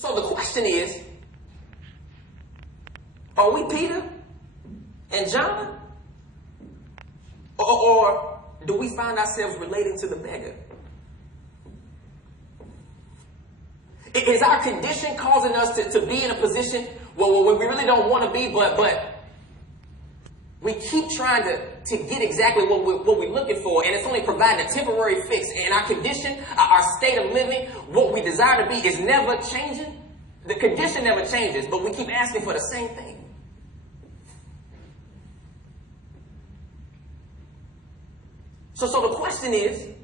So the question is, are we Peter and John? Or do we find ourselves relating to the beggar? Is our condition causing us to be in a position where we really don't want to be, but we keep trying to get exactly what we're looking for, and it's only providing a temporary fix. And our condition, our state of living, what we desire to be is never changing. The condition never changes, but we keep asking for the same thing. So the question is,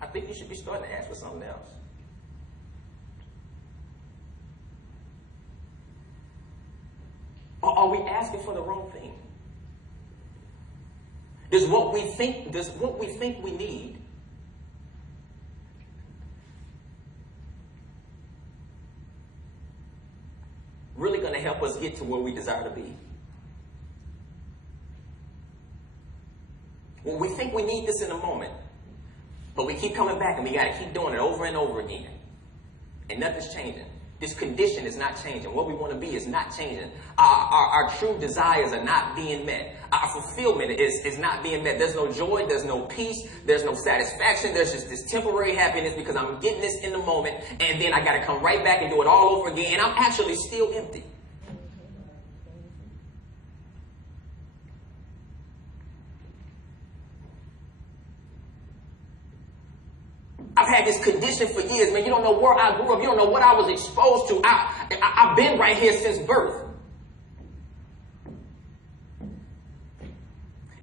I think you should be starting to ask for something else. Or are we asking for the wrong thing? Does what we think we need really going to help us get to where we desire to be? Well, we think we need this in a moment, but we keep coming back and we got to keep doing it over and over again. And nothing's changing. This condition is not changing. What we want to be is not changing. Our true desires are not being met. Our fulfillment is not being met. There's no joy. There's no peace. There's no satisfaction. There's just this temporary happiness because I'm getting this in the moment, and then I got to come right back and do it all over again, and I'm actually still empty. I've had this condition for years, man. You don't know where I grew up. You don't know what I was exposed to. I've been right here since birth.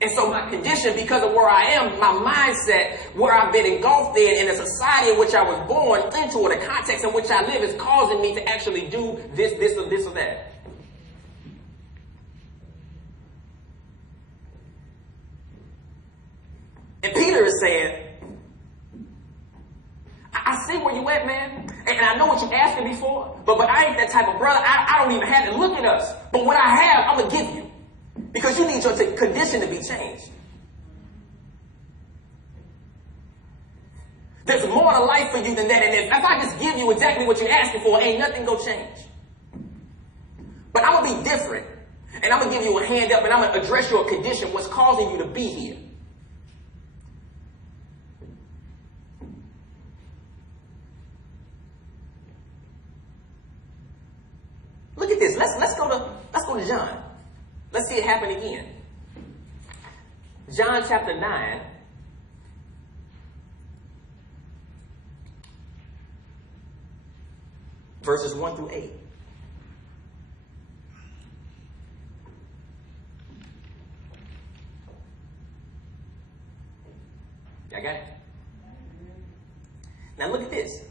And so my condition, because of where I am, my mindset, where I've been engulfed in the society in which I was born into, or the context in which I live, is causing me to actually do this or that. And Peter is saying, I see where you at, man, and I know what you asking me for, but I ain't that type of brother. I don't even have to look at us. But what I have, I'm going to give you, because you need your condition to be changed. There's more to life for you than that, and if I just give you exactly what you're asking for, ain't nothing going to change. But I'm going to be different, and I'm going to give you a hand up, and I'm going to address your condition, what's causing you to be here. Look at this. Let's go to John. Let's see it happen again. John chapter 9. Verses 1 through 8. Y'all got it? Now look at this.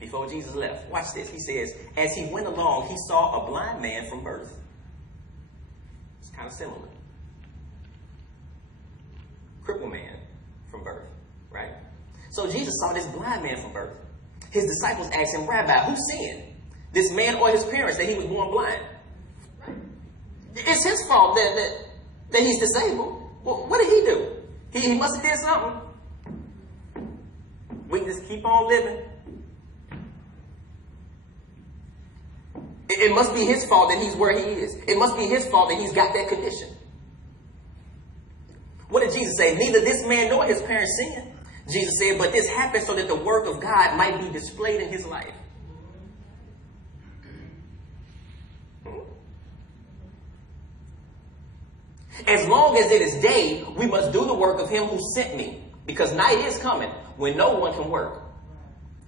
Before Jesus left, watch this. He says, as he went along, he saw a blind man from birth. It's kind of similar. Crippled man from birth, right? So Jesus saw this blind man from birth. His disciples asked him, Rabbi, who sinned, this man or his parents, that he was born blind? It's his fault that he's disabled. Well, what did he do? He must have did something. We can just keep on living. It must be his fault that he's where he is. It must be his fault that he's got that condition. What did Jesus say? Neither this man nor his parents sinned. Jesus said, but this happened so that the work of God might be displayed in his life. As long as it is day, we must do the work of him who sent me, because night is coming when no one can work.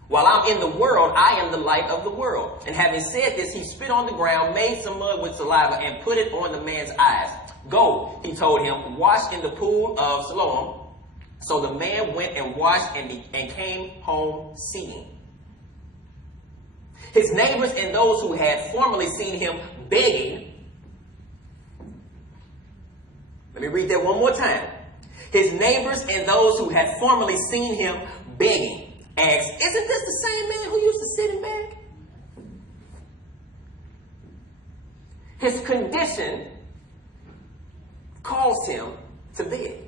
While I'm in the world, I am the light of the world. And having said this, he spit on the ground, made some mud with saliva, and put it on the man's eyes. Go, he told him, wash in the pool of Siloam. So the man went and washed and came home seeing. His neighbors and those who had formerly seen him begging. Let me read that one more time. His neighbors and those who had formerly seen him begging asked, isn't this the same man who used to sit and beg? His condition caused him to beg.